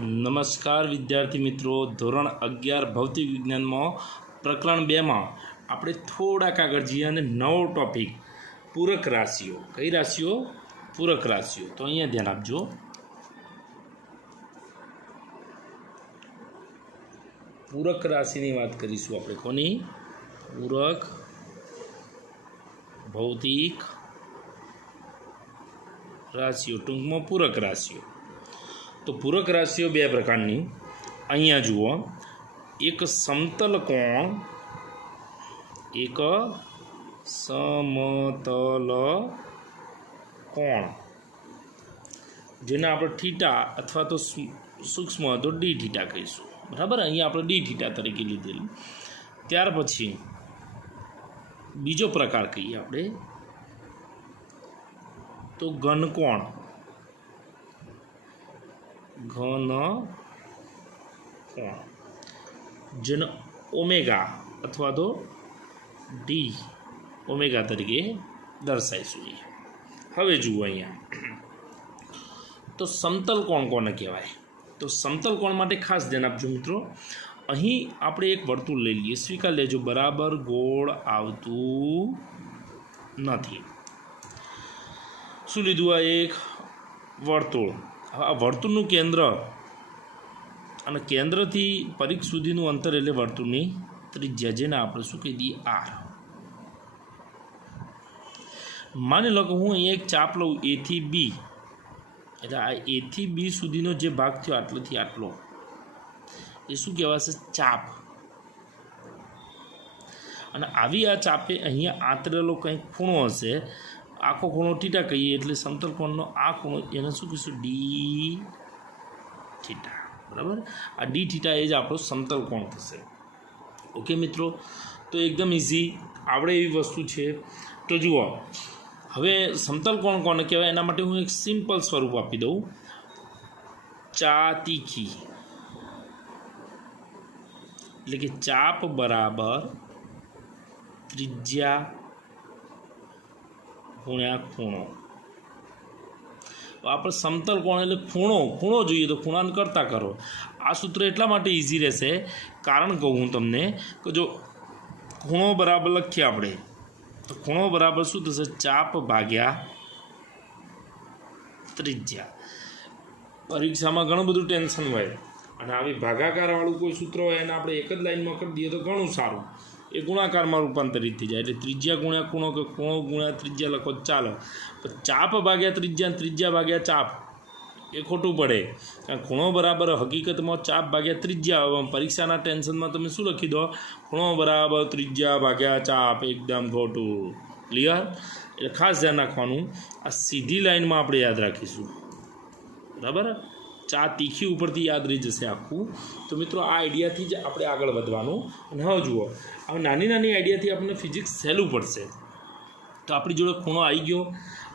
નમસ્કાર વિદ્યાર્થી મિત્રો, ધોરણ 11 ભૌતિક વિજ્ઞાનમાં પ્રકરણ 2માં આપણે થોડાક આગળ જઈએ અને નવો ટોપિક પૂરક રાશિઓ. કઈ રાશિઓ? પૂરક રાશિઓ. તો અહીંયા ધ્યાન આપજો. પૂરક રાશિની વાત કરીશું આપણે. કોની? પૂરક ભૌતિક રાશિઓ, ટૂંકમાં પૂરક રાશિઓ. તો પૂરક રાશિઓ બે પ્રકારની. અહીંયા જુઓ, એક સમતલ કોણ, એક સમતલ કોણ, જેને આપણે થીટા અથવા તો સૂક્ષ્મ તો ડી થીટા કહીશું. બરાબર, અહીંયા આપણે ડી થીટા તરીકે લીધેલું. ત્યાર પછી બીજો પ્રકાર કહીએ આપણે તો ઘનકોણ, ઘન કોણ, જેને ઓમેગા અથવા તો ડી ઓમેગા તરીકે દર્શાવીશું. હવે જુઓ અહીંયા, તો સમતલ કોણ કોને કહેવાય? તો સમતલ કોણ માટે ખાસ ધ્યાન આપજો મિત્રો. અહીં આપણે એક વર્તુળ લઈ લઈએ. સ્વીકાર લેજો, બરાબર ગોળ આવતું નથી. શું લીધું? આ એક વર્તુળ. આ વર્તુળનું કેન્દ્ર અને કેન્દ્રથી પરિઘ સુધીનું અંતર એટલે વર્તુળની ત્રિજ્યા, જેને આપણે શું કહી દઈએ? આર. માની લો કે હું અહીંયા એક ચાપ લઉં, એ થી બી, એટલે આ એ થી બી સુધીનો જે ભાગ થયો આટલોથી આટલો, એ શું કહેવાશે? ચાપ. અને આવી આ ચાપે અહીંયા આંતરેલો કંઈક ખૂણો હશે. આખો ખૂણો થીટા કહીએ, એટલે સમતલ કોણનો આ ખૂણો એને શું કહીશું? D theta. બરાબર, આ ડી થીટા એ જ આપણો સમતલ કોણ થશે. ઓકે મિત્રો, તો એકદમ ઇઝી આવડે એવી વસ્તુ છે. તો જુઓ, હવે સમતલ કોણ કોને કહેવાય એના માટે હું એક સિમ્પલ સ્વરૂપ આપી દઉં. ચા તીખી, એટલે કે ચાપ બરાબર ત્રિજ્યા ગુણ્યા ખૂણો. આપણે સમતલ કોણ એટલે ખૂણો જોઈએ, તો ખૂણાને કરતા કરો. આ સૂત્ર એટલા માટે ઇઝી રહેશે, કારણ કહું હું તમને કે જો ખૂણો બરાબર લખીએ આપણે, તો ખૂણો બરાબર શું થશે? ચાપ ભાગ્યા ત્રિજ્યા. પરીક્ષામાં ઘણું બધું ટેન્શન હોય, અને આવી ભાગાકારવાળું કોઈ સૂત્ર હોય એને આપણે એક જ લાઈનમાં કરી દઈએ તો ઘણું સારું. એ ગુણાકારમાં રૂપાંતરિત થઈ જાય. એટલે ત્રિજ્યા ગુણ્યા ખૂણો કે ખૂણો ગુણ્યા ત્રિજ્યા લખો ચાલો. પણ ચાપ ભાગ્યા ત્રિજ્યા, ત્રિજ્યા ભાગ્યા ચાપ એ ખોટું પડે. કારણ ખૂણો બરાબર હકીકતમાં ચાપ ભાગ્યા ત્રિજ્યા. પરીક્ષાના ટેન્શનમાં તમે શું લખી દો? ખૂણો બરાબર ત્રિજ્યા ભાગ્યા ચાપ. એકદમ ખોટું. ક્લિયર? એટલે ખાસ ધ્યાન રાખવાનું. આ સીધી લાઈનમાં આપણે યાદ રાખીશું. બરાબર, ચા તીખી ઉપરથી યાદ રહી જશે આખું. તો મિત્રો, આ આઈડિયાથી જ આપણે આગળ વધવાનું. અને હવે જુઓ, હવે નાની નાની આઈડિયાથી આપણને ફિઝિક્સ સહેલું પડશે. તો આપણી જોડે ખૂણો આવી ગયો.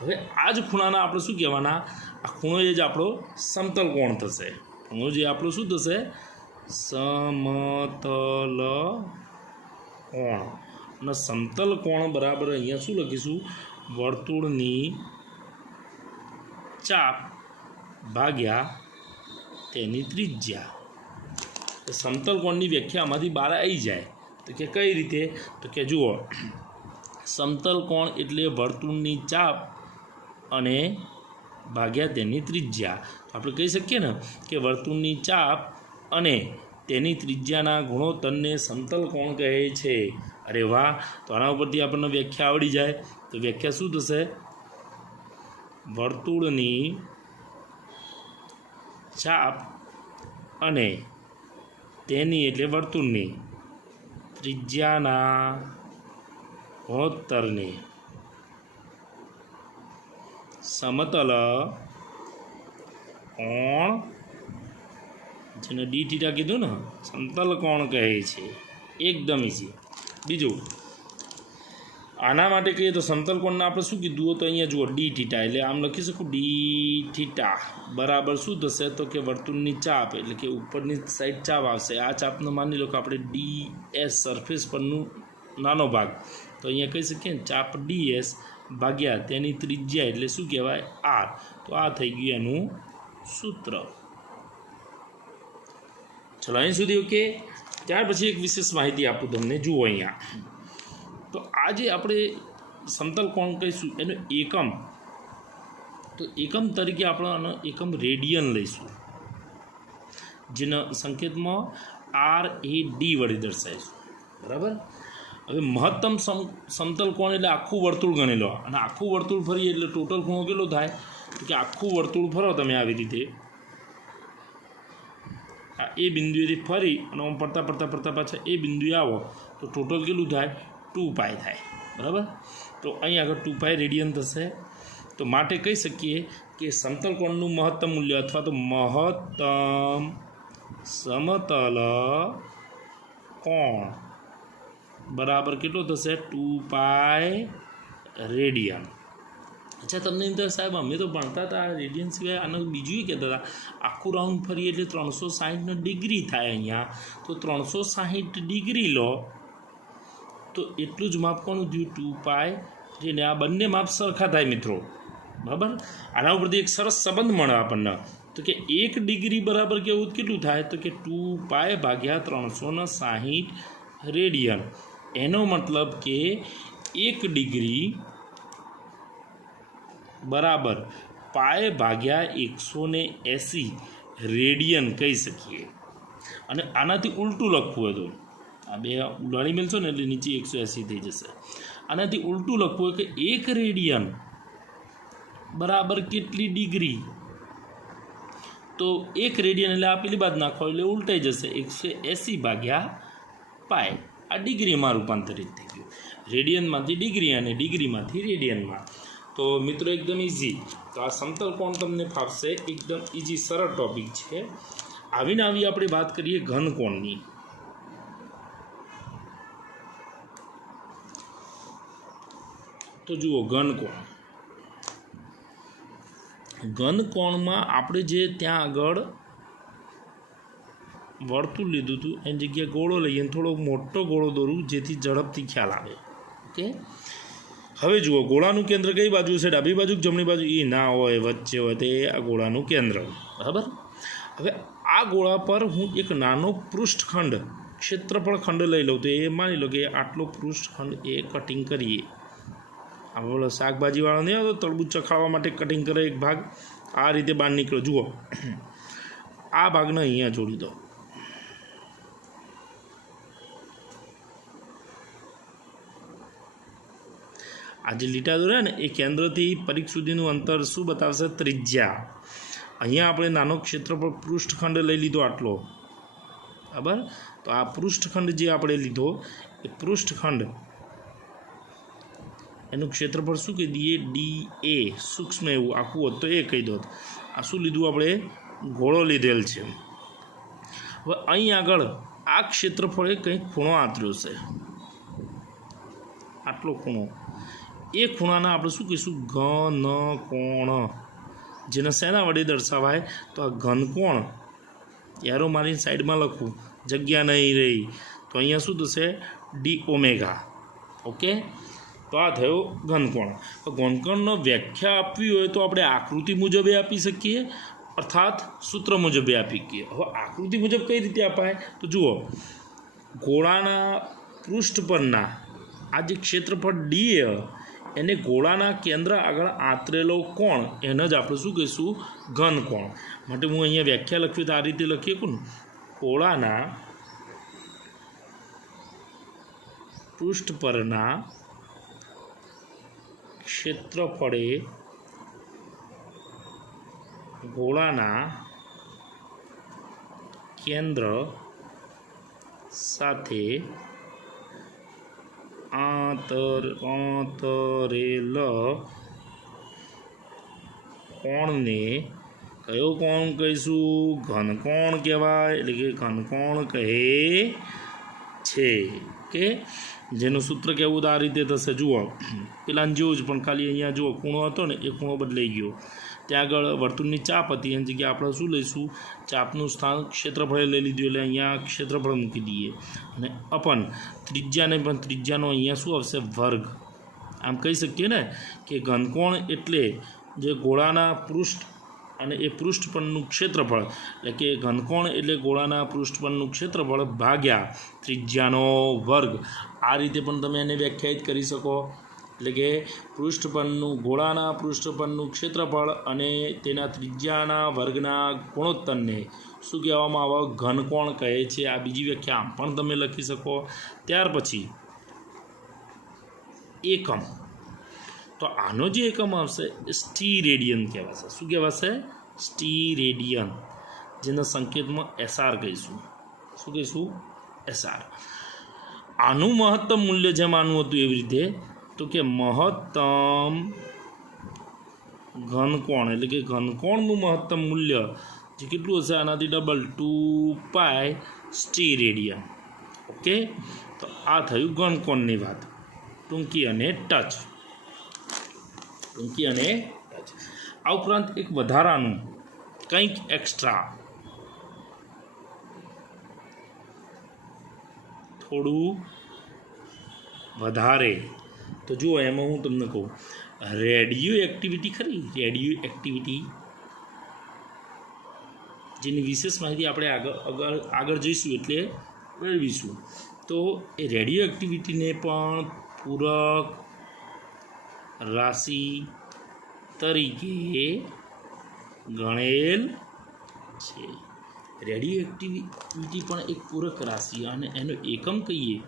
હવે આ જ ખૂણાના આપણે શું કહેવાના? આ ખૂણો એ જ આપણો સમતલ કોણ થશે. ખૂણો જે આપણો શું થશે? સમતલ કોણ. અને સમતલ કોણ બરાબર અહીંયા શું લખીશું? વર્તુળની ચાપ ભાગ્યા તેની ત્રિજ્યા. સમતલ કોણની વ્યાખ્યા આમાંથી બહાર આવી જાય. તો કે કઈ રીતે? તો કે જુઓ, સમતલ કોણ એટલે વર્તુળની ચાપ અને ભાગ્યા તેની ત્રિજ્યા. આપણે કહી શકીએ ને કે વર્તુળની ચાપ અને તેની ત્રિજ્યાના ગુણોત્તરને સમતલ કોણ કહે છે. અરે વાહ! તો આના ઉપરથી આપણને વ્યાખ્યા આવડી જાય. તો વ્યાખ્યા શું થશે? વર્તુળની ચાપ અને તેની એટલે વર્તુળની ત્રિજ્યાના ગુણોત્તરને સમતલ કોણ, જેને ડી થીટા કીધું ને, સમતલ કોણ કહે છે. એકદમ ઇઝી. બીજું, આના માટે કહીએ તો સમતલ કોણને આપણે શું કીધું? તો અહીંયા જુઓ, ડી થીટા. એટલે આમ લખી શકું, ડી થીટા બરાબર શું થશે? તો કે વર્તુળની ચાપ, એટલે કે ઉપરની સાઈડ ચાપ આવશે. આ ચાપને માની લો કે આપણે ડી એસ, સરફેસ પરનું નાનો ભાગ, તો અહીંયા કહી શકીએ ને ચાપ ડી એસ ભાગ્યા તેની ત્રિજ્યા એટલે શું કહેવાય? આર. તો આ થઈ ગયું એનું સૂત્ર. ચલો અહીં સુધી ઓકે. ત્યાર પછી એક વિશેષ માહિતી આપું તમને, જુઓ અહીંયા. તો આજે આપણે સમતલ કોણ કહીશું એનો એકમ, તો એકમ તરીકે આપણે આનો એકમ રેડિયન લઈશું, જેના સંકેતમાં RAD વડે દર્શાવીશું. બરાબર. હવે મહત્તમ સમતલ કોણ એટલે આખું વર્તુળ ગણી લો, અને આખું વર્તુળ ફરીએ એટલે ટોટલ ખૂણો કેટલો થાય, તો કે આખું વર્તુળ ફરો તમે આવી રીતે, આ એ બિંદુએથી ફરી અને આમ પડતા પાછા એ બિંદુએ આવો તો ટોટલ કેટલું થાય, 2π થાય. બરાબર. તો અહીં આગળ 2π રેડિયન થશે. તો માટે કહી શકીએ કે સમતલ કોણનું મહત્તમ મૂલ્ય અથવા તો મહત્તમ સમતલ કોણ બરાબર કેટલો થશે, 2π રેડિયન. અચ્છા, તમને એમ થાય સાહેબ અમે તો ભણતા હતા રેડિયન સિવાય આને બીજું કહેતા હતા, આખું રાઉન્ડ ફરીએ એટલે 360 ડિગ્રી થાય. અહીંયા તો 360 ડિગ્રી લો તો એટલું જ માપ કોનું થયું, 2π. જેને આ બંને માપ સરખા થાય મિત્રો. બરાબર. આના ઉપરથી એક સરસ સંબંધ મળે આપણને, તો કે 1 ડિગ્રી બરાબર કેવું કેટલું થાય, તો કે 2π ભાગ્યા 360 રેડિયન. એનો મતલબ કે 1 ડિગ્રી બરાબર પાય ભાગ્યા 180 રેડિયન કહી શકીએ. અને આનાથી ઉલટું લખવું હોય તો આ બે ઉડાડી મેળશો ને એટલે નીચે 180 થઈ જશે. આનાથી ઉલટું લખવું હોય કે 1 રેડિયન બરાબર કેટલી ડિગ્રી, તો 1 રેડિયન એટલે આ પેલી બાદ નાખો એટલે ઉલટાઈ જશે, 180 ભાગ્યા પાય. આ ડિગ્રીમાં રૂપાંતરિત થઈ ગયું, રેડિયનમાંથી ડિગ્રી અને ડિગ્રીમાંથી રેડિયનમાં. તો મિત્રો એકદમ ઇઝી. તો આ સમતલ કોણ તમને ફાવશે, એકદમ ઇઝી સરળ ટોપિક છે. આવીને આવી આપણે વાત કરીએ ઘન કોણની. તો જુઓ ઘન કોણ. ઘન કોણમાં આપણે જે ત્યાં આગળ વર્તુળ લીધું હતું એની જગ્યાએ ગોળો લઈએ, થોડો મોટો ગોળો દોરું જેથી ઝડપથી ખ્યાલ આવે. ઓકે. હવે જુઓ ગોળાનું કેન્દ્ર કઈ બાજુ છે, ડાબી બાજુ જમણી બાજુ, એ ના હોય વચ્ચે હોય તે આ ગોળાનું કેન્દ્ર. બરાબર. હવે આ ગોળા પર હું એક નાનો પૃષ્ઠખંડ ક્ષેત્રફળ ખંડ લઈ લઉં, તો એ માની લો કે આટલો પૃષ્ઠખંડ એ કટિંગ કરીએ. આ બોલો શાકભાજીવાળો નહીં આવતો તળબૂચ ચખાડવા માટે કટિંગ કરે એક ભાગ, આ રીતે બહાર નીકળો. જુઓ આ ભાગને અહીંયા જોડી દો. આ જે લીટા દોર્યા ને એ કેન્દ્રથી પરિઘ સુધીનું અંતર શું બતાવશે, ત્રિજ્યા. અહીંયા આપણે નાનો ક્ષેત્રફળ પૃષ્ઠખંડ લઈ લીધો આટલો. બરાબર. તો આ પૃષ્ઠખંડ જે આપણે લીધો એ પૃષ્ઠખંડ એનું ક્ષેત્રફળ શું કહી દઈએ, DA. સૂક્ષ્મ એવું આખું હોત તો એ કહી દો. આ શું લીધું આપણે, ગોળો લીધેલ છે. હવે અહીં આગળ આ ક્ષેત્રફળે કંઈક ખૂણો આંતર્યો છે, આટલો ખૂણો. એ ખૂણાના આપણે શું કહીશું, ઘન કોણ. જેને શેના વડે દર્શાવાય, તો આ ઘન કોણ. એરો મારી સાઈડમાં લખું, જગ્યા નહીં રહી, તો અહીંયા શું થશે, dω. ઓકે. તો આ થયો ઘનકોણ. તો ઘનકોણનો વ્યાખ્યા આપવી હોય તો આપણે આકૃતિ મુજબ આપી શકીએ, અર્થાત સૂત્ર મુજબ આપી શકીએ. હવે આકૃતિ મુજબ કઈ રીતે અપાય, તો જુઓ ગોળાના પૃષ્ઠ પરના આ જે ક્ષેત્રફળ DA એને ગોળાના કેન્દ્ર આગળ આંતરેલો કોણ એને જ આપણે શું કહીશું, ઘન કોણ. માટે હું અહીંયા વ્યાખ્યા લખવી તો આ રીતે લખીએ કોણ, ગોળાના પૃષ્ઠ પરના ક્ષેત્રફળે ગોળાના કેન્દ્ર સાથે આંતરેલ કોણને કયો કોણ કહીશું, ઘનકોણ કહેવાય. એટલે કે ઘનકોણ કહે છે કે જેનું સૂત્ર કહેવું તો આ રીતે થશે. જુઓ પેલાને જેવું જ, પણ ખાલી અહીંયા જુઓ ખૂણો હતો ને એ ખૂણો બદલાઈ ગયો. ત્યાં આગળ વર્તુળની ચાપ હતી એની જગ્યાએ આપણે શું લઈશું, ચાપનું સ્થાન ક્ષેત્રફળે લઈ લીધું એટલે અહીંયા ક્ષેત્રફળ મૂકી દઈએ. અને અપન ત્રિજ્યાને પણ ત્રિજ્યાનો અહીંયા શું આવશે, વર્ગ. આમ કહી શકીએ ને કે ઘનકોણ એટલે જે ગોળાના પૃષ્ઠ અને એ પૃષ્ઠ પરનું ક્ષેત્રફળ એટલે કે ઘનકોણ એટલે ગોળાના પૃષ્ઠ પરનું ક્ષેત્રફળ ભાગ્યા ત્રિજ્યાનો વર્ગ. આ રીતે પણ તમે એને વ્યાખ્યાયિત કરી શકો. એટલે કે પૃષ્ઠ પરનું ગોળાના પૃષ્ઠ પરનું ક્ષેત્રફળ અને તેના ત્રિજ્યાના વર્ગના ગુણોત્તરને શું કહેવામાં આવે? ઘનકોણ કહે છે. આ બીજી વ્યાખ્યા આમ પણ તમે લખી શકો. ત્યાર પછી એકમ, તો આનો જે એકમ આવશે એ સ્ટીરેડિયન કહેવાશે. શું કહેવાશે? સ્ટીરેડિયન, જેના સંકેતમાં SR કહીશું. શું કહીશું? SR. આનું મહત્તમ મૂલ્ય જેમ આનું હતું એવી રીતે, તો કે મહત્તમ ઘનકોણ એટલે કે ઘનકોણનું મહત્તમ મૂલ્ય જે કેટલું હશે? આનાથી ડબલ 2π સ્ટીરેડિયન. ઓકે, તો આ થયું ઘનકોણની વાત. ટૂંકી અને ટચ. ટૂંકી અને ટચ. આ ઉપરાંત એક વધારાનું કંઈક એક્સ્ટ્રા થોડું વધારે, તો જુઓ એમાં હું તમને કહું, રેડિયો એક્ટિવિટી ખરી, રેડિયો એક્ટિવિટી જેની વિશેષ માહિતી આપણે આગળ જઈશું એટલે મેળવીશું. તો એ રેડિયો એક્ટિવિટીને પણ પૂરક રાશિ તરીકે ગણેલ છે. રેડિયો એક્ટિવિટી પણ એક પૂરક રાશિ અને એનો એકમ કહીએ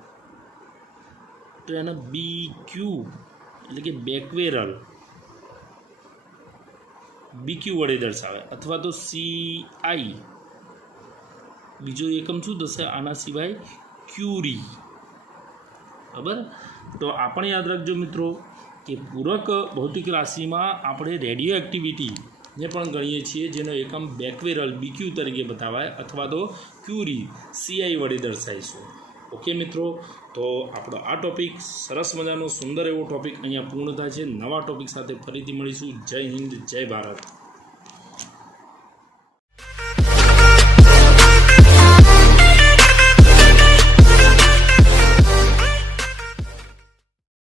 તો એના BQ એટલે કે બેકવેરલ BQ વડે દર્શાવે, અથવા તો CI બીજો એકમ શું થશે આના સિવાય? ક્યુરી. બરાબર. તો આપણે યાદ રાખજો મિત્રો કે પૂરક ભૌતિક રાશિમાં આપણે રેડિયો એક્ટિવિટીને પણ ગણીએ છીએ, જેનો એકમ બેકવેરલ BQ તરીકે બતાવાય, અથવા તો ક્યુરી CI વડે દર્શાવીશું. ઓકે મિત્રો, તો આપણો આ ટૉપિક સરસ મજાનો સુંદર એવો ટૉપિક અહીંયા પૂર્ણ થાય છે. નવા ટૉપિક સાથે ફરીથી મળીશું. જય હિન્દ, જય ભારત.